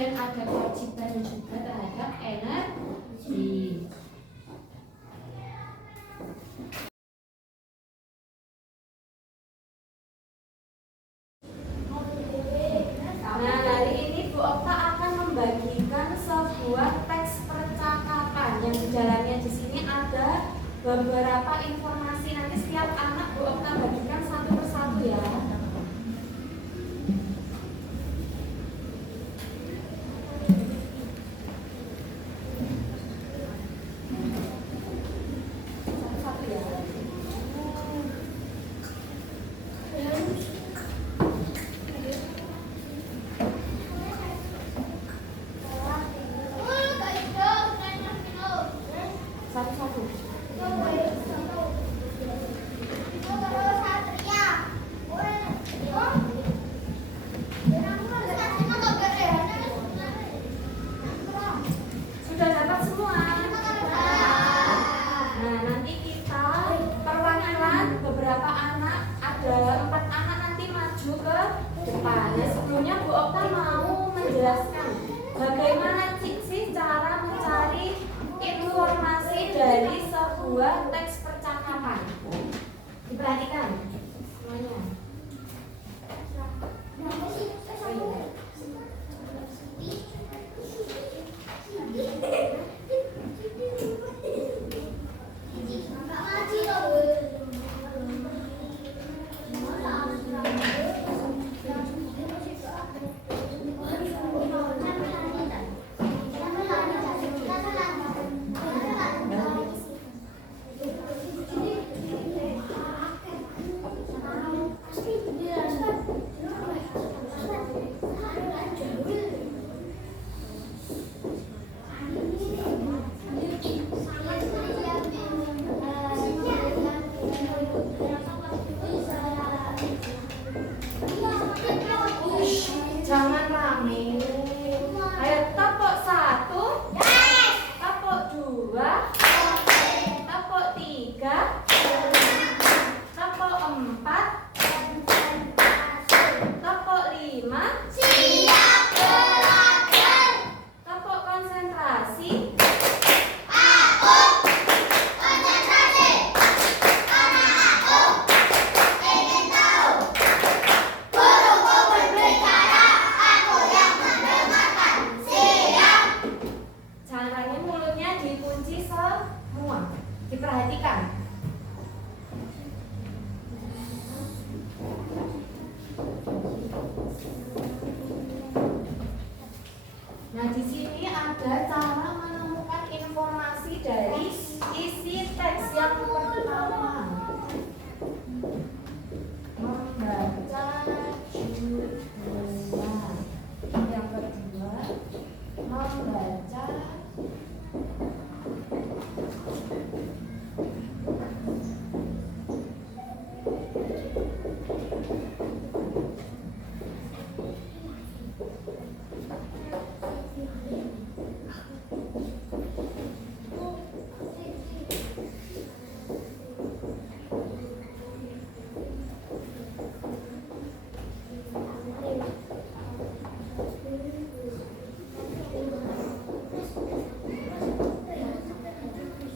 kemudian ada kewajiban juga terhadap energi. Nah, hari ini Bu Okta akan membagikan sebuah teks percakapan yang di dalamnya di sini ada beberapa informasi. Nanti setiap anak Bu Okta bagikan satu persatu ya. Bagaimana sih cara mencari informasi dari sebuah teks percakapan? Diperhatikan semuanya. Jangan rame. Ayo tepuk 1, tepuk 2, tepuk 3, tepuk 4, tepuk 5. Siap belajar. Tepuk konsentrasi. Aku konsentrasi. Karena aku ingin tahu. Guruku berbicara, aku yang mendengarkan. Siap. Caranya mulutnya dikunci semua. Diperhatikan. Nah, di sini ada cara menemukan informasi dari isi teks yang pertama. Membaca judulnya. Yang kedua, membaca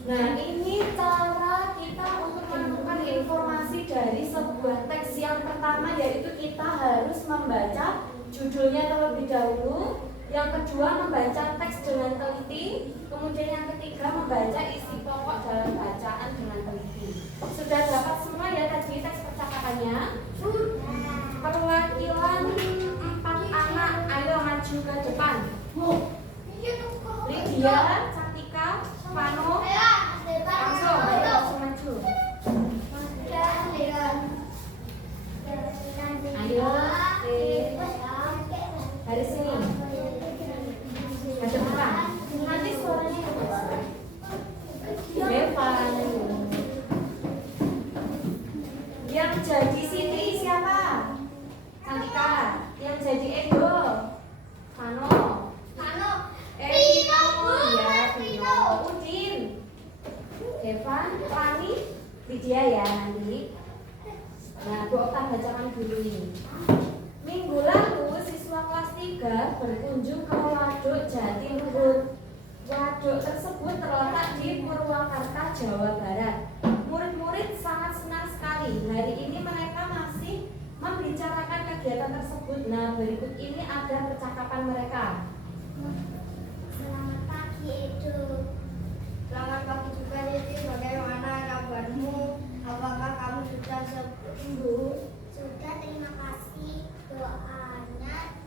Nah, ini cara kita untuk menemukan informasi dari sebuah teks. Yang pertama yaitu kita harus membaca judulnya terlebih dahulu. Yang kedua, membaca teks dengan teliti. Kemudian yang ketiga, membaca isi pokok dalam bacaan dengan teliti. Sudah dapat semua ya tadi teks percakapannya? Perwakilan 4 anak, ayo maju ke depan. Lydia, Cantika, Vano, langsung maju. Ayo, dari sini ke depan. Nanti suaranya Devan. Yang jadi Siti siapa? Cantika. Yang jadi Ego, Vano. Pino, ya Pino. Udin, Devan, Rani, Lydia ya nanti. Nah, Bu Okta bacakan dulu ini. Minggu lalu siswa kelas 3 ketiga berkunjung ke Waduk Jatiluhur. Waduk tersebut terletak di Purwakarta, Jawa Barat. Murid-murid sangat senang sekali. Hari ini mereka masih membicarakan kegiatan tersebut. Nah, berikut ini ada percakapan mereka. Selamat pagi, Edo. Selamat pagi juga, Riti. Bagaimana kabarmu? Apakah kamu sudah sembuh? Sudah, terima kasih. Doanya,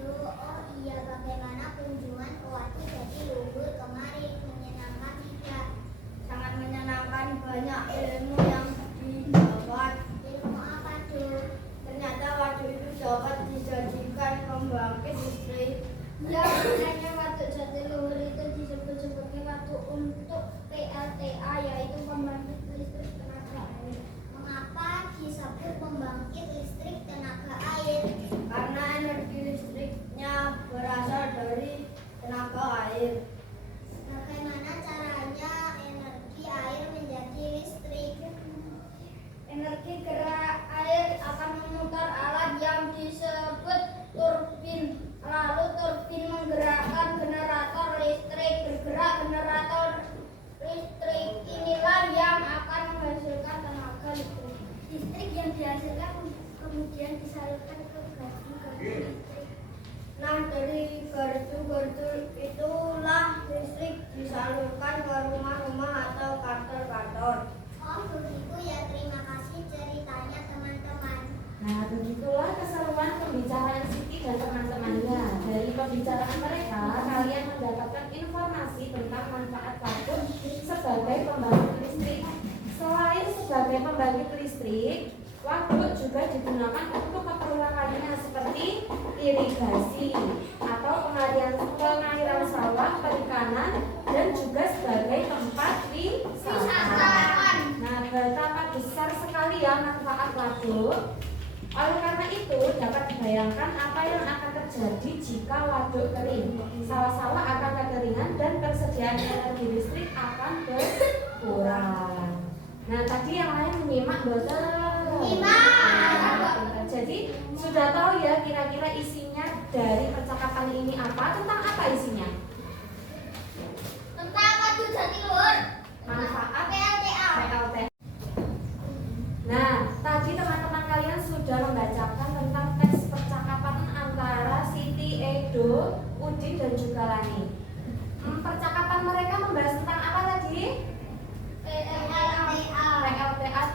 oh iya, bagaimana kunjungan ke Waduk Jatiluhur kemarin? Menyenangkan tidak? Sangat menyenangkan, banyak ilmu yang didapat. Ilmu apa, Dok? Ternyata waduk itu dapat dijadikan pembangkit listrik. Ya, makanya Waduk Jatiluhur itu disebut sebagai waduk untuk PLTA, yaitu pembangkit listrik tenaga air. Mengapa disebut pembangkit listrik tenaga air? Karena energi listriknya berasal dari tenaga air. Bagaimana caranya energi air menjadi listrik? Energi gerak air akan memutar alat yang disebut turbin. Lalu turbin menggerakkan generator listrik. Bergerak generator listrik inilah yang akan menghasilkan tenaga listrik. Listrik yang dihasilkan kemudian disalurkan ke gardu-gardu listrik. Nah, dari gardu-gardu itulah listrik disalurkan ke rumah-rumah atau kantor-kantor. Oh begitu ya, terima kasih ceritanya teman-teman. Nah, begitulah keseruan pembicaraan Siti dan teman-temannya. Dari pembicaraan mereka, kalian mendapatkan informasi tentang manfaat waduk sebagai pembangkit listrik. Selain sebagai pembangkit listrik, waduk juga digunakan untuk keperluan lainnya seperti irigasi atau pengairan sawah, perikanan, dan juga sebagai tempat wisata. Nah, betapa besar sekali ya manfaat waduk. Oleh karena itu, dapat dibayangkan apa yang akan terjadi jika waduk kering. Sawah-sawah akan kekeringan dan persediaan energi listrik akan berkurang. Nah, tadi yang lain menyimak bosan? Menyimak. Jadi, sudah tahu ya kira-kira isinya dari percakapan ini apa? Tentang apa isinya? Tentang Waduk Jatiluhur. Manfaat PLTA. PLTA. Nah, tadi teman-teman kalian sudah membacakan tentang teks percakapan antara Siti, Edo, Udin, dan juga Lani. Percakapan mereka membahas tentang apa tadi? PLTA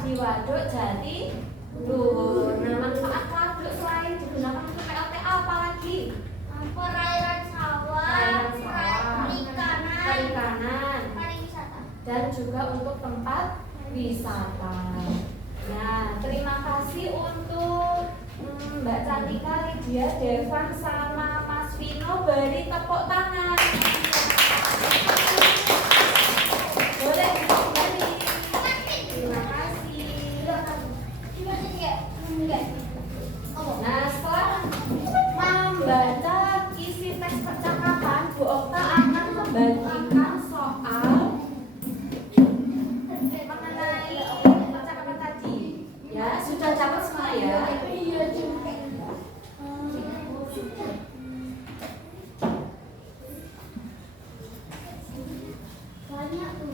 di Waduk Jatiluhur. Nah, manfaat waduk selain digunakan untuk PLTA apa lagi? Perairan sawah, Perikanan, pariwisata. dan juga untuk tempat wisata. Nah, terima kasih untuk Mbak Cantika, Lydia, Devan, sama Mas Vino. Beri tepuk tangan. Boleh kembali. Terima kasih. Nah, setelah membaca isi teks percakapan, Bu Okta akan membagikan soal mengenai percakapan tadi. Ya, sudah dapat semua ya? Banyak tuh.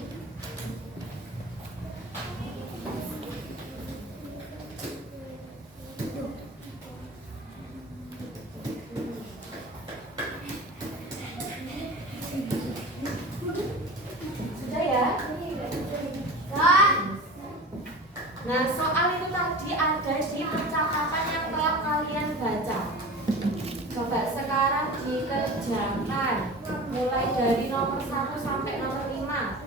Sudah ya? Nah, soal itu tadi ada di percakapan yang telah kalian baca. Coba sekarang dikerjakan. Mulai dari nomor 1 sampai nomor 5.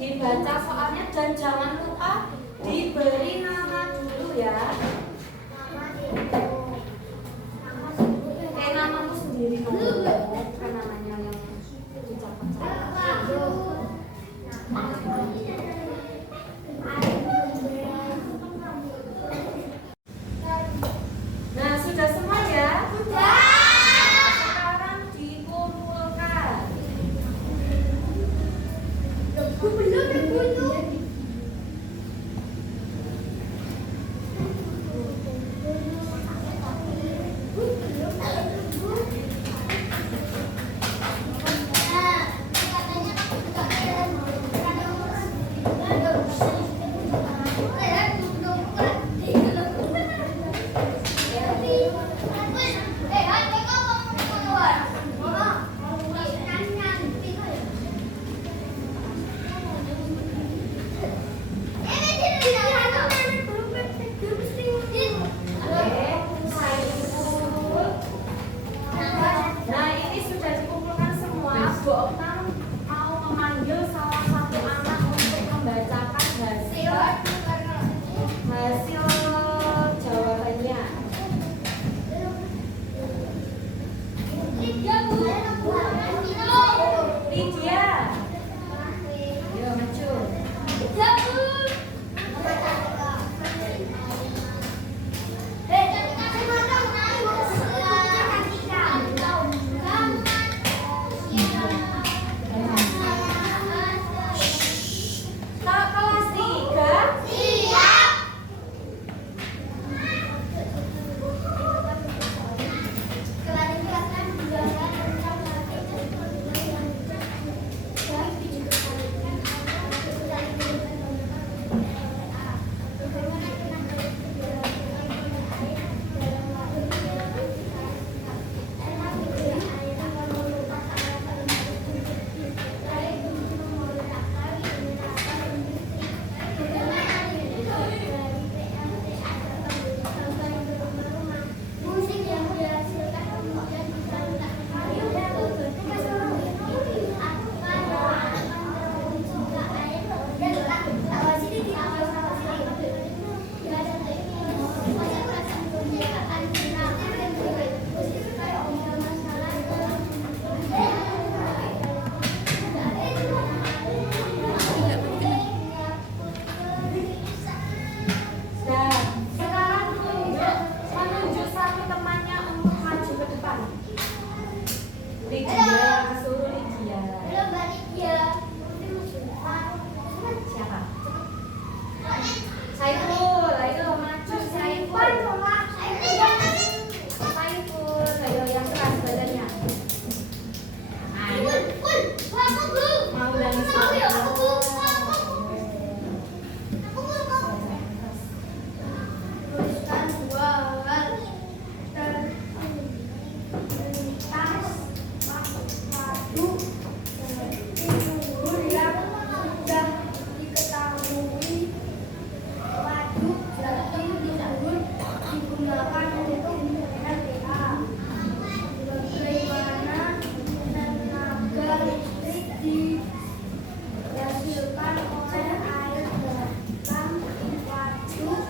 Dibaca soalnya dan jangan lupa diberi nama dulu ya. Kayak namamu sendiri dulu. Bukan namanya yang dicatat-catat. Nah, sudah semua ya? Sekarang dikumpulkan. Belum. Hasil jawabannya. Lydia. Yo maju. Kelas 3. Musik yang dihasilkan kemudian disalurkan Nah, sekarang menunjuk satu temannya untuk maju ke depan. Lydia, suruh Lydia. Siapa? Saiful, ayo maju Saiful. Saiful, ayo yang keras badannya. Ayo, mau nangis. Tuliskan dua hal terlintas waktu tidur yang sudah diketahui. Waduk jati tidur digunakan untuk LTA. Bagaimana tenaga listrik dihasilkan oleh air datang waduk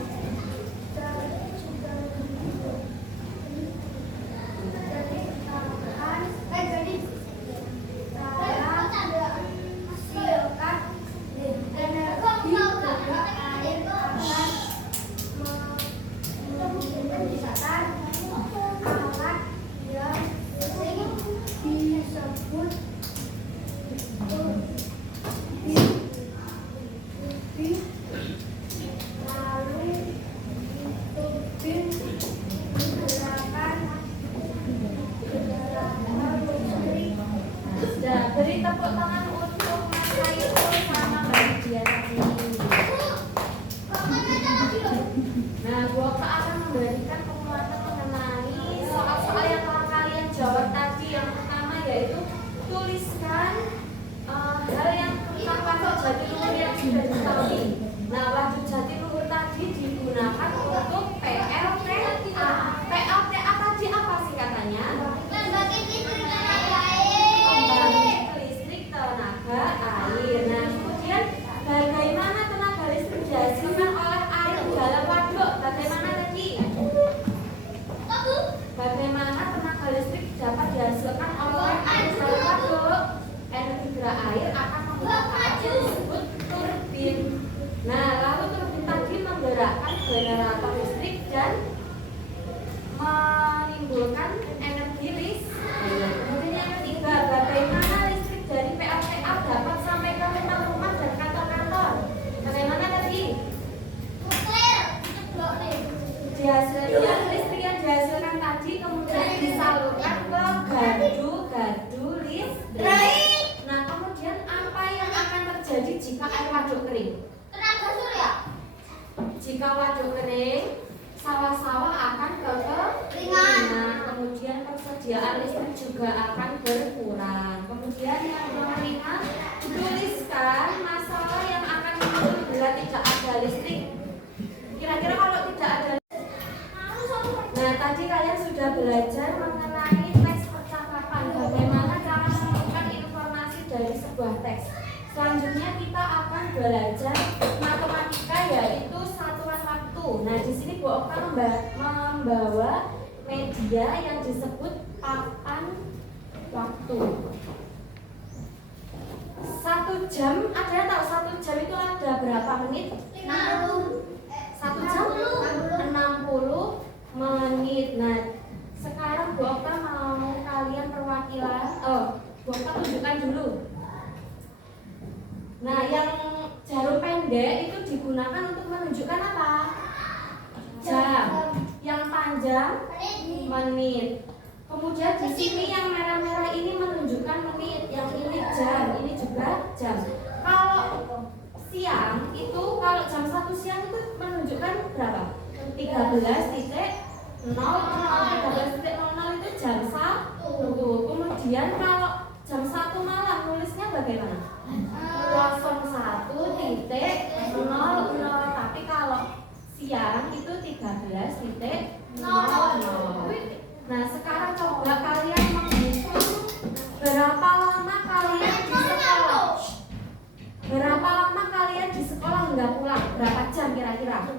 Sudah, beri tepuk tangan untuk Mas Saiful sama Mbak Lydia tadi. Nah, Boka akan memberikan penguatan mengenai soal-soal yang telah kalian jawab tadi. Yang pertama yaitu tuliskan hal yang tentang waduk jatiluhur yang sudah diketahui. Nah, waduk jatiluhur tadi digunakan untuk PLTA. PLTA tadi apa singkatannya? Pembangkit listrik tenaga air. Nah, kemudian bagaimana tenaga listrik dihasilkan oleh air di dalam waduk? Bagaimana tadi? Bagaimana tenaga listrik dapat dihasilkan oleh air di dalam waduk? Energi gerak air akan menggunakan yang disebut turbin. Nah, lalu turbin tadi menggerakkan generator listrik dan menimbulkan energi listrik. Kemudian yang ketiga, bagaimana listrik dari PLTA dapat sampai ke rumah-rumah dan kantor-kantor? Bagaimana tadi? Listrik yang dihasilkan tadi kemudian disalurkan ke gardu listrik. Nah, kemudian apa yang akan terjadi jika air waduk kering? Jika waduk kering, sawah-sawah akan kekeringan. Kemudian persediaan listrik juga akan berkurang. Kemudian yang kelima, tuliskan masalah yang akan muncul bila tidak ada listrik. Kira-kira kalau tidak ada. Nah, tadi kalian sudah belajar mengenai teks percakapan, bagaimana cara menemukan informasi dari sebuah teks. Selanjutnya kita akan belajar matematika, yaitu satuan waktu. Nah, di sini Bu Okta membawa media yang disebut papan waktu. 1 jam, ada yang tahu 1 jam itu ada berapa menit? 1 jam 60 menit. Nah, sekarang Bu Okta mau kalian perwakilan. Bu Okta tunjukkan dulu. Nah, yang jarum pendek itu digunakan untuk menunjukkan apa? Jam. Yang panjang menit. Kemudian di sini yang merah-merah ini menunjukkan menit, yang ini jam, ini juga jam. Kalau siang itu, kalau jam 1 siang itu menunjukkan berapa? 13.00 itu jam 1. Kemudian kalau jam 1 malam nulisnya bagaimana? 01.00. Tapi kalau siang itu 13.00. Nah, sekarang coba kalian menghitung berapa lama kalian di sekolah. Berapa lama kalian di sekolah hingga pulang? Berapa jam kira-kira?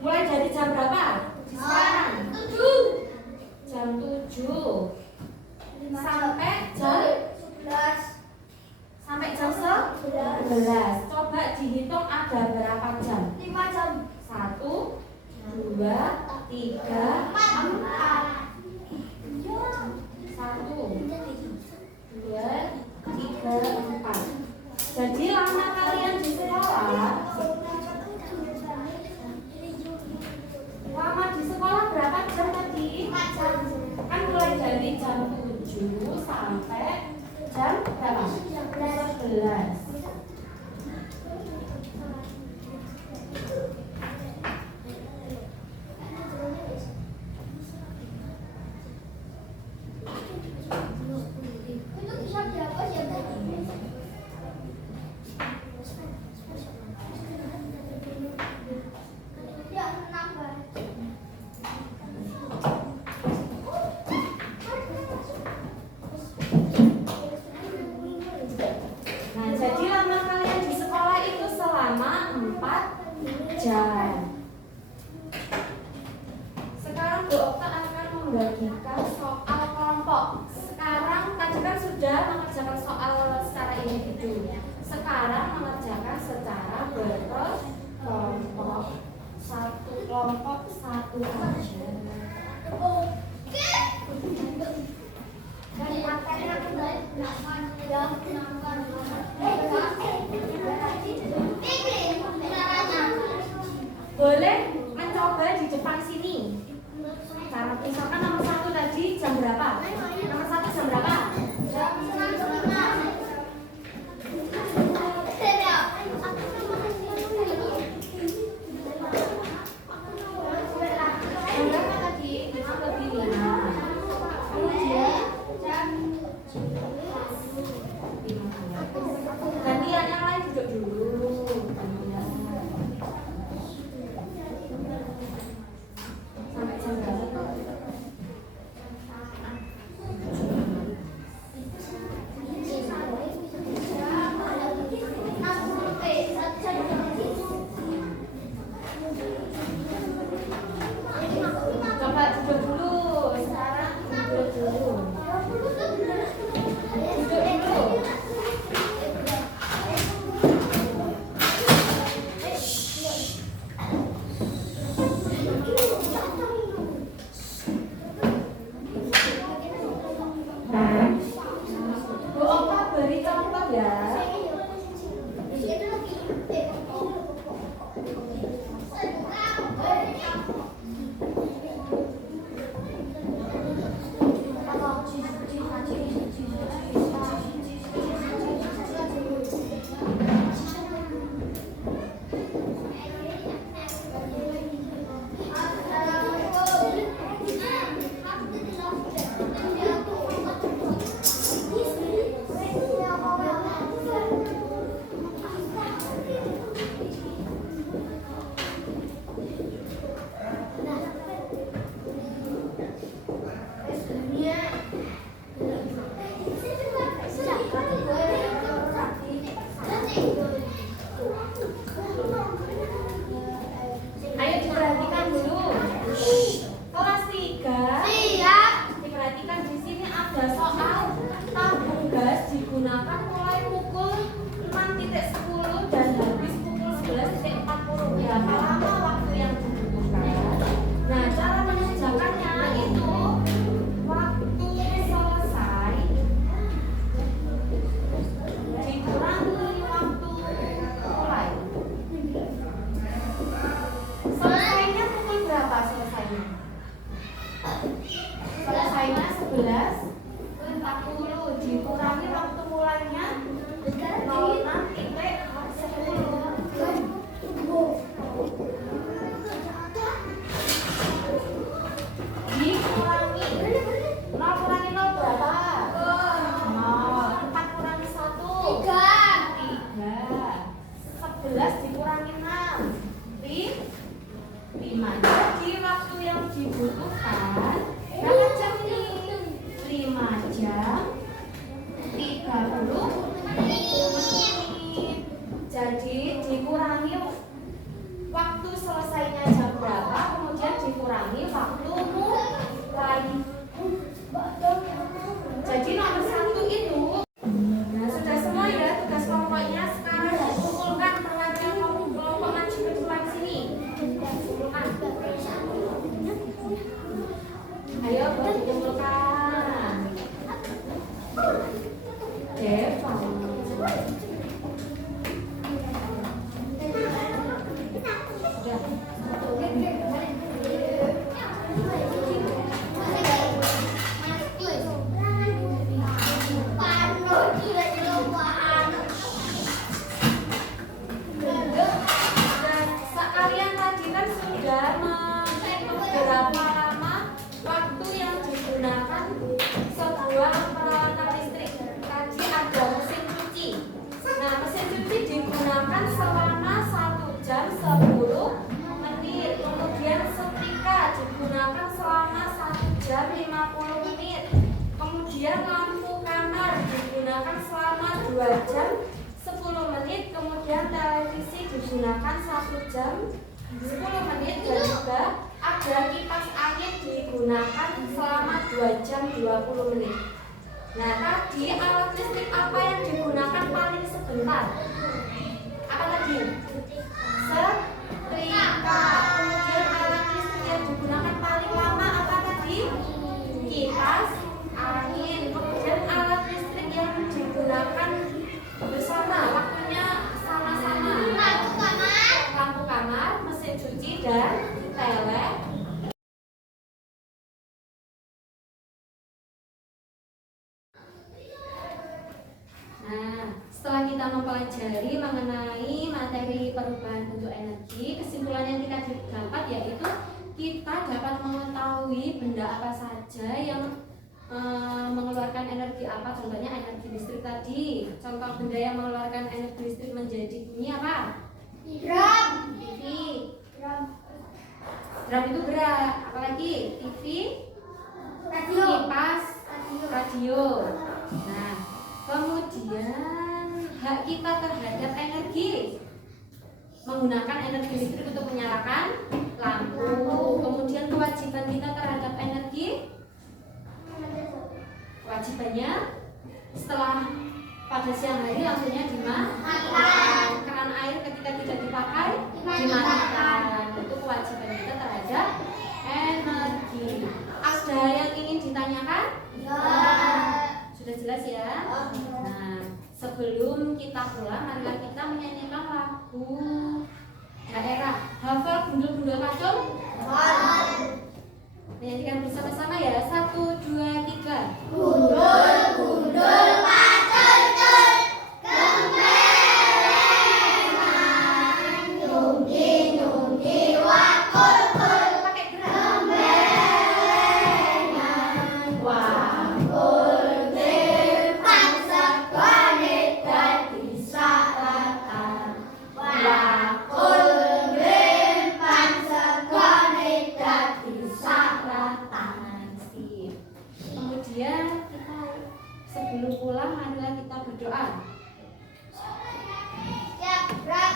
Mulai dari jam berapa? Sekarang jam 7 sampai jam 11. Coba dihitung ada berapa jam? 5 jam. 1, 2, 3, 4. 1, 2, 3, 4. Jadi lama kalian di sekolah. Lama di sekolah berapa jam tadi? 4 jam. Kan mulai dari jam 7 sampai jam berapa? 11. Itu bisa berapa jam tadi? Ya, nambah. Nah, jadi lama kalian di sekolah itu selama 4 jam. Sekarang Bu Okta akan membagikan soal kelompok. Sekarang tadi kan sudah mengerjakan soal secara individu. Sekarang mengerjakan secara berkelompok. Satu kelompok satu aja. Oke. Dan materi aku baik belasan yang menangkan. Boleh mencoba di depan sini. Cara misalkan nomor 1 tadi jam berapa? Nomor 1 jam berapa? Jam 9.05. Jam berapa tadi? 5:05. Kemudian gantian yang lain duduk dulu. Sampai jam berapa? Coba duduk dulu. Sekarang duduk dulu. Duduk dulu. Bu Okta beri contoh ya. 5. Jadi waktu yang dibutuhkan berapa jam ini? 5 jam 30 menit. Jadi dikurangi waktu selesainya jam berapa, kemudian dikurangi waktu mulai. Jadi nomor 1 itu. Nah, sudah semua ya tugas kelompoknya. Sekarang dikumpulkan perwakilan kelompok maju ke depan sini. Kumpulkan. Ayo buat dikumpulkan. Deva. Sekalian tadi kan sudah berapa lama waktu yang digunakan sebuah peralatan listrik. Tadi ada mesin cuci. Nah, mesin cuci digunakan selama 1 jam 10 menit. Kemudian setrika digunakan selama 1 jam 50 menit. Kemudian lampu kamar digunakan selama 2 jam 10 menit. Kemudian televisi digunakan 1 jam 10 menit. Dan juga ada kipas angin digunakan selama 2 jam 20 menit. Nah, tadi alat listrik apa yang digunakan paling sebentar? Apa tadi? Setrika. Kemudian alat listrik yang digunakan paling lama apa tadi? Kipas angin. Kemudian alat listrik yang digunakan bersama, waktunya sama-sama. Lampu kamar, mesin cuci, dan tele. Nah, setelah kita mempelajari mengenai materi perubahan bentuk energi, kesimpulan yang kita dapat yaitu kita dapat mengetahui benda apa saja yang mengeluarkan energi apa. Contohnya energi listrik tadi. Contoh benda yang mengeluarkan energi listrik menjadi bunyi apa? Drum. TV. Drum itu berat. Apalagi? TV. Radio. Kipas. Radio. Nah, kemudian hak kita terhadap energi, menggunakan energi listrik untuk menyalakan lampu. Kemudian kewajiban kita terhadap energi, kewajibannya setelah pada siang hari lampunya dimatikan, keran air ketika tidak dipakai dimatikan. Itu kewajiban kita terhadap energi. Ada yang ingin ditanyakan? Sudah jelas ya? Nah, sebelum kita pulang, marilah kita menyanyikan lagu daerah. Hafal Gundul-Gundul Pacul? Menyanyikan bersama-sama ya. 1, 2, 3. Gundul, gundul, pacul, cul. Gembelengan, nyunggi, nyunggi, wakul, kul. Pakai gerak. Gembelengan, wakul, dirpan, segone, dadi salatan. Wakul, dirpan, segone, dadi salatan. Sip. Kemudian kita sebelum pulang marilah kita berdoa. Siap, gerak.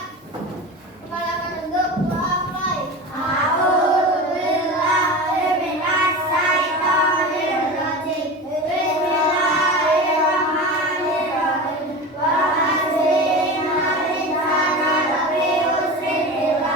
Kepala menunduk, mulai. A'udzubillahi minasyaitonir rajim. Bismillahirrahmanirrahim. Wa hasbunal insana lafi khusrin illa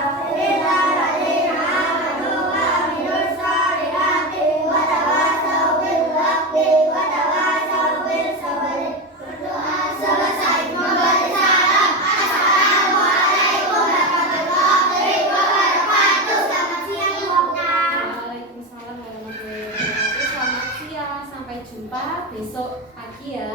alladziina amanu wa amilus solihati wa tawassaw bil haqqi wa tawassaw bis sabri. Berdoa selesai memberi salam. Assalamualaikum warahmatullahi wabarakatuh. Selamat siang, Ibu. Waalaikumsalam warahmatullahi wabarakatuh. Selamat siang, sampai jumpa besok pagi ya.